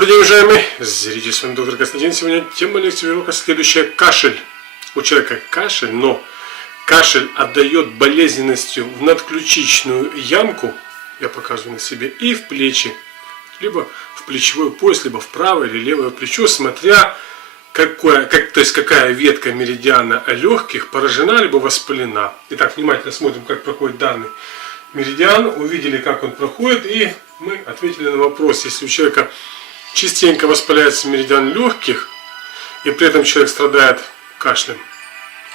Добрый день, уважаемый зритель, с вами доктор Константин. Сегодня тема лекции урока следующая: кашель. У человека кашель, но кашель отдает болезненностью в надключичную ямку, я показываю на себе, и в плечи, либо в плечевой пояс, либо в правое или левое плечо, смотря какая ветка меридиана легких поражена, либо воспалена. Итак, внимательно смотрим, как проходит данный меридиан, увидели, как он проходит, и мы ответили на вопрос: если у человека частенько воспаляется меридиан легких, и при этом человек страдает кашлем,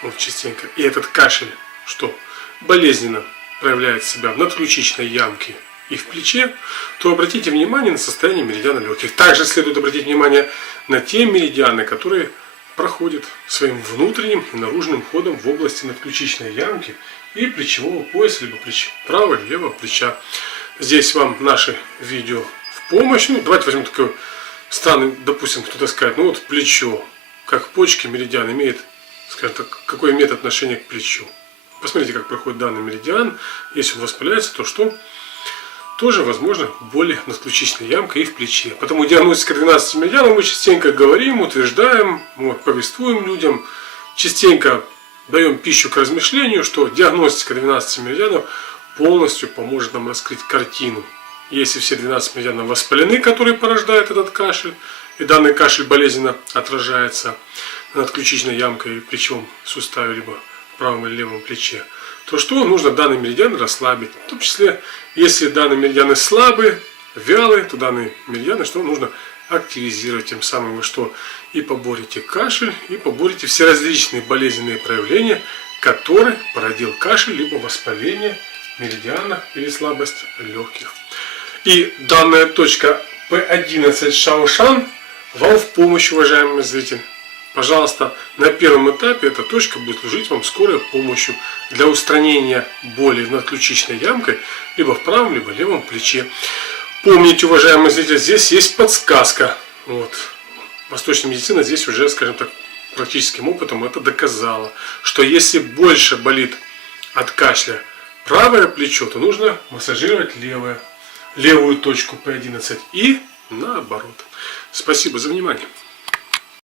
вот частенько, и этот кашель, что болезненно проявляет себя в надключичной ямке и в плече, то обратите внимание на состояние меридиана легких. Также следует обратить внимание на те меридианы, которые проходят своим внутренним и наружным ходом в области надключичной ямки и плечевого пояса, либо правого или левого плеча. Здесь вам наши видео в помощь. Давайте возьмем такой странный, допустим, кто-то скажет, вот плечо, как почки, меридиан имеет, скажем так, какое имеет отношение к плечу. Посмотрите, как проходит данный меридиан. Если он воспаляется, то что? Тоже возможно боли надключичной ямкой и в плече. Потому диагностика 12 меридианов мы частенько говорим, утверждаем, повествуем людям, частенько даем пищу к размышлению, что диагностика 12 меридианов полностью поможет нам раскрыть картину. Если все 12 меридианов воспалены, которые порождают этот кашель, и данный кашель болезненно отражается на надключичной ямкой и плечевом суставе, либо в правом или левом плече, то что нужно данный меридиан расслабить. В том числе, если данные меридианы слабые, вялые, то данные меридианы что нужно активизировать. Тем самым вы что и поборете кашель, и поборете все различные болезненные проявления, которые породил кашель, либо воспаление меридиана или слабость легких. И данная точка P11 Шаошан вам в помощь, уважаемый зритель. Пожалуйста, на первом этапе эта точка будет служить вам скорой помощью для устранения боли в надключичной ямкой либо в правом, либо левом плече. Помните, уважаемый зритель, здесь есть подсказка. Восточная медицина здесь уже, скажем так, практическим опытом это доказала, что если больше болит от кашля правое плечо, то нужно массажировать левую точку P11 и наоборот. Спасибо за внимание.